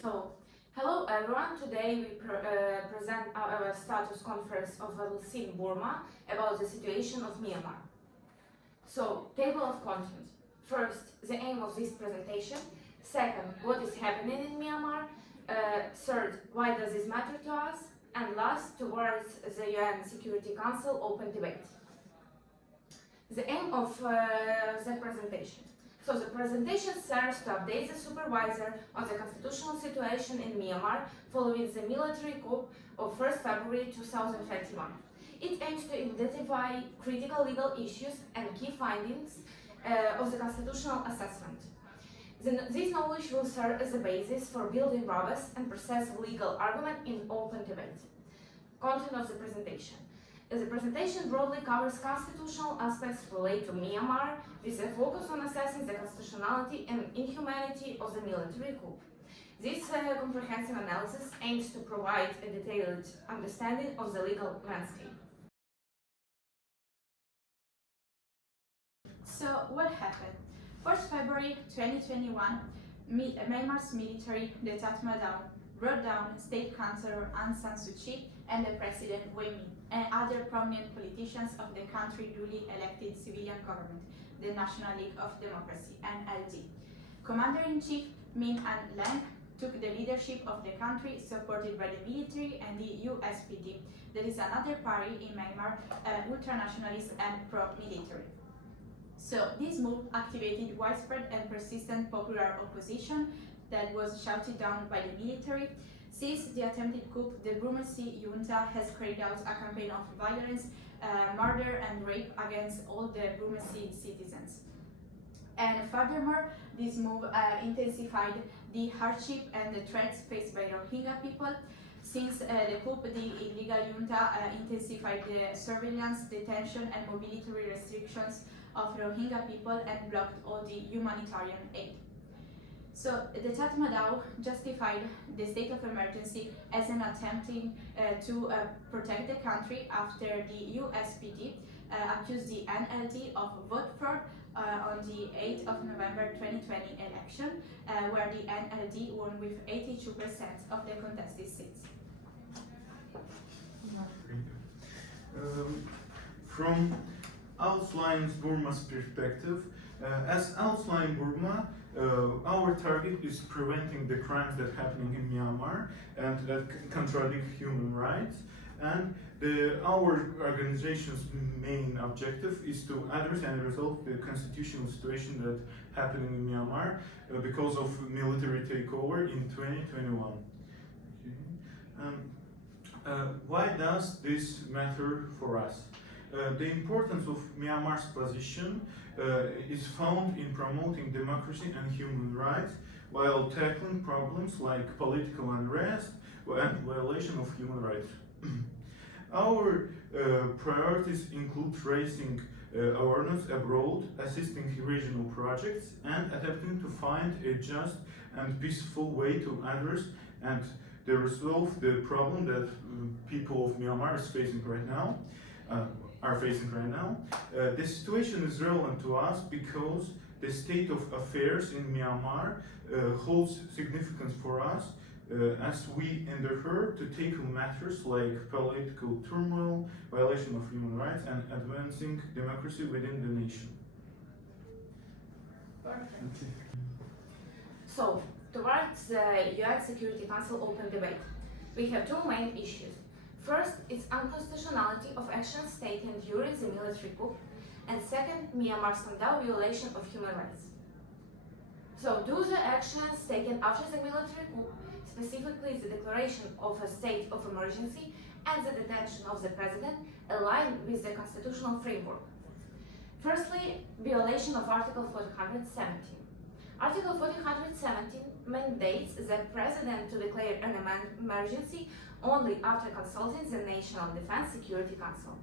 So, hello everyone. Today we present our status conference of Altsean, Burma about the situation of Myanmar. So, table of content. First, the aim of this presentation. Second, what is happening in Myanmar. Third, why does this matter to us? And last, towards the UN Security Council open debate. The aim of the presentation. So the presentation serves to update the supervisor on the constitutional situation in Myanmar following the military coup of 1st February 2021. It aims to identify critical legal issues and key findings of the constitutional assessment. This knowledge will serve as a basis for building robust and precise legal argument in open debate. Content of the presentation. The presentation broadly covers constitutional aspects related to Myanmar, with a focus on assessing the constitutionality and inhumanity of the military coup. This comprehensive analysis aims to provide a detailed understanding of the legal landscape. So, what happened? 1st February 2021, Myanmar's military, the Tatmadaw, brought down State Councillor Aung San Suu Kyi and the President Win Myint and other prominent politicians of the country duly elected civilian government, the National League of Democracy, NLD. Commander-in-Chief Min Aung Hlaing took the leadership of the country, supported by the military and the USPD. That is another party in Myanmar, ultranationalist and pro-military. So this move activated widespread and persistent popular opposition that was shouted down by the military. Since the attempted coup, the Burma junta has carried out a campaign of violence, murder and rape against all the Burma citizens. And furthermore, this move intensified the hardship and the threats faced by Rohingya people. Since the coup, the illegal junta intensified the surveillance, detention and mobility restrictions of Rohingya people and blocked all the humanitarian aid. So the Tatmadaw justified the state of emergency as an attempting to protect the country after the USPD accused the NLD of vote fraud on the 8th of November 2020 election, where the NLD won with 82% of the contested seats. From Altsean Burma's perspective, as Altsean Burma, our target is preventing the crimes that are happening in Myanmar and that contradict human rights. And our organization's main objective is to address and resolve the constitutional situation that's happening in Myanmar because of military takeover in 2021. Why does this matter for us? The importance of Myanmar's position is found in promoting democracy and human rights while tackling problems like political unrest and violation of human rights. Our priorities include raising awareness abroad, assisting regional projects, and attempting to find a just and peaceful way to address and resolve the problem that people of Myanmar is facing right now. The situation is relevant to us because the state of affairs in Myanmar holds significance for us as we endeavor to tackle matters like political turmoil, violation of human rights, and advancing democracy within the nation. Perfect. So, towards the UN Security Council open debate, we have two main issues. First, it's unconstitutionality of actions taken during the military coup, and second, Myanmar's standard violation of human rights. So, do the actions taken after the military coup, specifically the declaration of a state of emergency and the detention of the president, align with the constitutional framework? Firstly, violation of Article 417. Article 417 mandates the president to declare an emergency only after consulting the National Defense Security Council.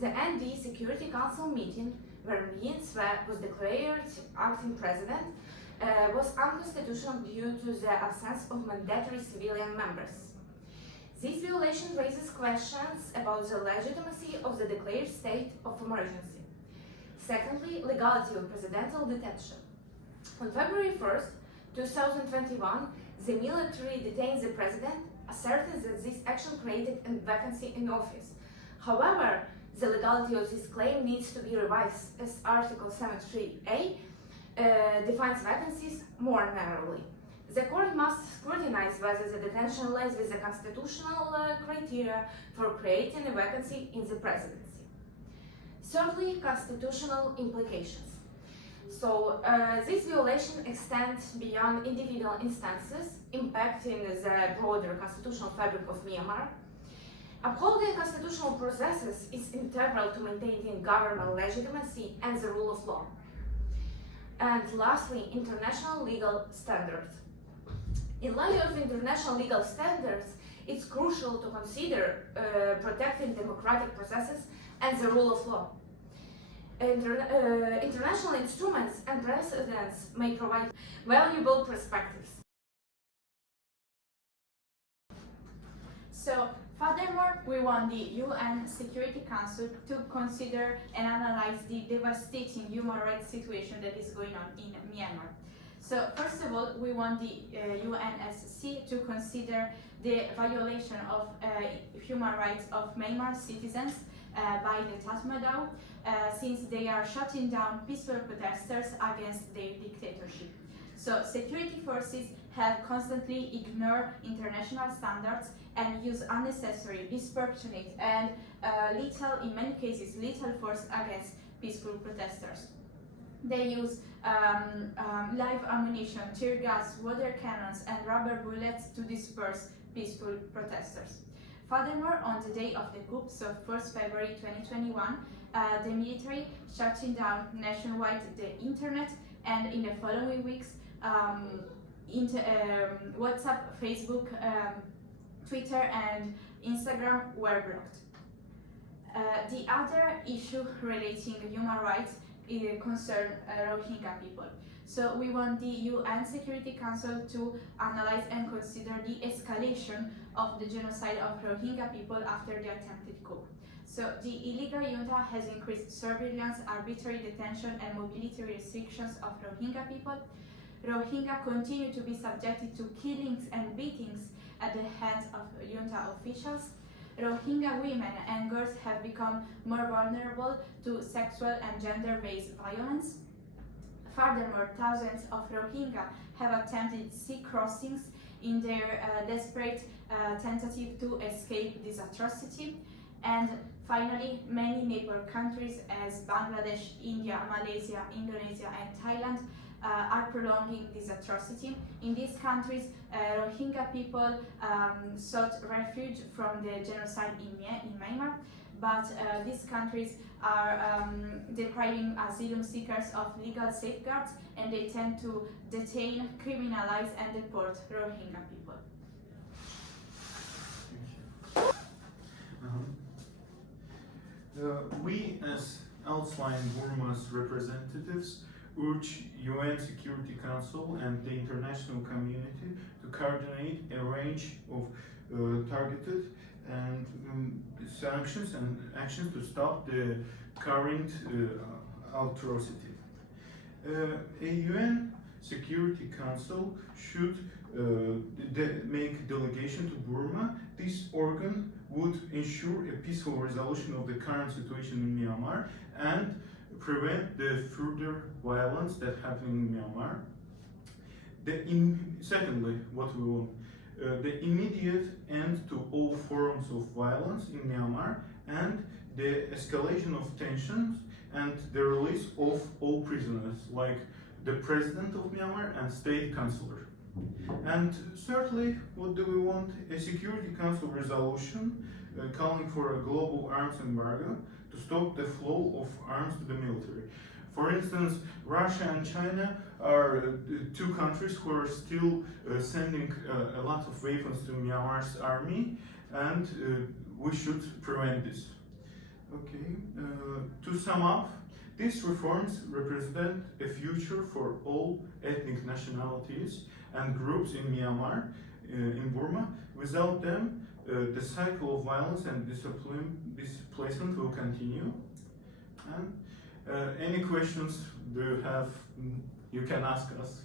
The ND Security Council meeting, where Myint was declared acting president, was unconstitutional due to the absence of mandatory civilian members. This violation raises questions about the legitimacy of the declared state of emergency. Secondly, legality of presidential detention. On February 1st, 2021, The military detains the president, asserting that this action created a vacancy in office. However, the legality of this claim needs to be revised, as Article 73A defines vacancies more narrowly. The court must scrutinize whether the detention lies with the constitutional criteria for creating a vacancy in the presidency. Thirdly, constitutional implications. So, this violation extends beyond individual instances, impacting the broader constitutional fabric of Myanmar. Upholding constitutional processes is integral to maintaining government legitimacy and the rule of law. And lastly, international legal standards. In light of international legal standards, it's crucial to consider protecting democratic processes and the rule of law. International instruments and precedents may provide valuable perspectives. So, furthermore, we want the UN Security Council to consider and analyze the devastating human rights situation that is going on in Myanmar. So, first of all, we want the UNSC to consider the violation of human rights of Myanmar citizens by the Tatmadaw, since they are shutting down peaceful protesters against their dictatorship. So, security forces have constantly ignored international standards and use unnecessary, disproportionate, and lethal, in many cases, lethal force against peaceful protesters. They use live ammunition, tear gas, water cannons, and rubber bullets to disperse peaceful protesters. Furthermore, on the day of the coup, so 1st February 2021, the military shutting down nationwide the internet, and in the following weeks, WhatsApp, Facebook, Twitter, and Instagram were blocked. The other issue relating human rights concern Rohingya people. So we want the UN Security Council to analyze and consider the escalation of the genocide of Rohingya people after the attempted coup. So the illegal junta has increased surveillance, arbitrary detention, and mobility restrictions of Rohingya people. Rohingya continue to be subjected to killings and beatings at the hands of junta officials. Rohingya women and girls have become more vulnerable to sexual and gender-based violence. Furthermore, thousands of Rohingya have attempted sea crossings in their desperate tentative to escape this atrocity. And finally, many neighbor countries as Bangladesh, India, Malaysia, Indonesia, and Thailand are prolonging this atrocity. In these countries, Rohingya people sought refuge from the genocide in Myanmar, but these countries are depriving asylum seekers of legal safeguards, and they tend to detain, criminalize, and deport Rohingya people. We, as Altsean Burma's representatives, urge UN Security Council and the international community to coordinate a range of targeted and sanctions and actions to stop the current atrocity. A UN Security Council should make delegation to Burma. This organ would ensure a peaceful resolution of the current situation in Myanmar and prevent the further violence that happening in Myanmar. Secondly, what we want, the immediate end to all forms of violence in Myanmar and the escalation of tensions and the release of all prisoners, like the President of Myanmar and State Councillor. And thirdly, what do we want? A Security Council resolution calling for a global arms embargo to stop the flow of arms to the military. For instance, Russia and China are two countries who are still sending a lot of weapons to Myanmar's army, and we should prevent this. Okay, to sum up, these reforms represent a future for all ethnic nationalities and groups in Myanmar, in Burma. Without them, the cycle of violence and displacement will continue. And any questions do you have, you can ask us.